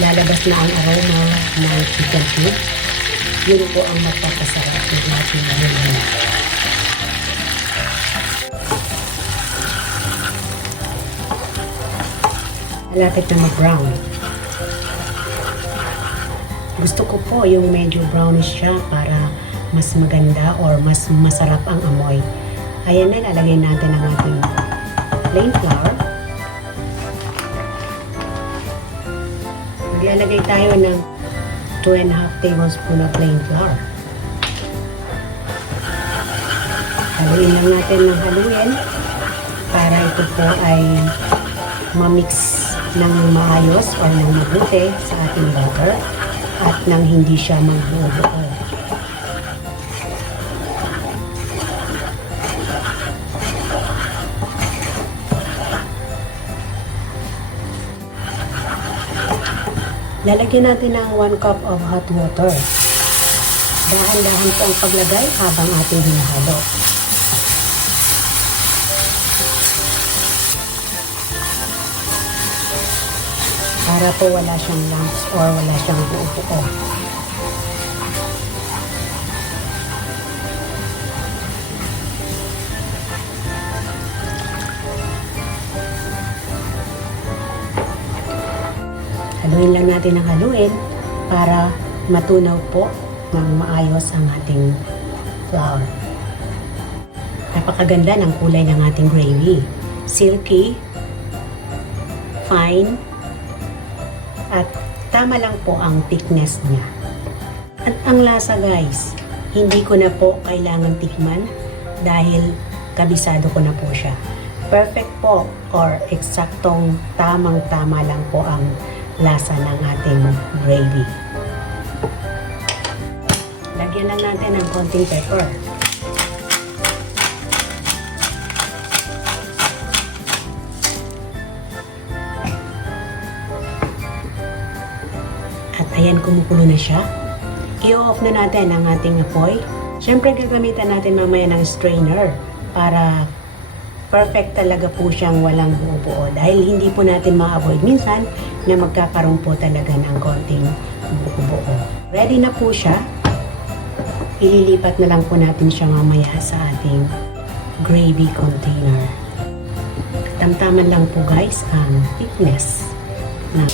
lalabas na ang aroma ng chicken cube. Yun po ang magpapasarap ng ating ulam. Malapit na mag-brown. Gusto ko po yung medyo brownish siya para mas maganda or mas masarap ang amoy. Ayan na, lalagay natin ang ating plain flour. Maglalagay tayo ng 2.5 tablespoon of plain flour. Haluin lang natin ng haluin para ito po ay ma-mix ng maayos o ng mabuti sa ating butter at nang hindi siya magbuo-buo. Lalagyan natin ng 1 cup of hot water. Dahan-dahan po ang paglagay habang ating hinahalo. Para po wala siyang lumps or wala siyang buo-buo. Haluin lang natin ang haluin para matunaw po ng maayos ang ating flour. Napakaganda ng kulay ng ating gravy. Silky, fine, at tama lang po ang thickness niya. At ang lasa guys, hindi ko na po kailangan tikman dahil kabisado ko na po siya. Perfect po or eksaktong tamang-tama lang po ang lasa ng ating gravy. Lagyan lang natin ng konting pepper. At ayan, kumukulo na siya. I-off na natin ang ating apoy. Siyempre, gagamitan natin mamaya ng strainer para perfect talaga po siyang walang buo-buo. Dahil hindi po natin ma-avoid minsan na magkakaroon po talaga ng konting buo-buo. Ready na po siya. Ililipat na lang po natin siya mamaya sa ating gravy container. Tamtaman lang po guys ang thickness na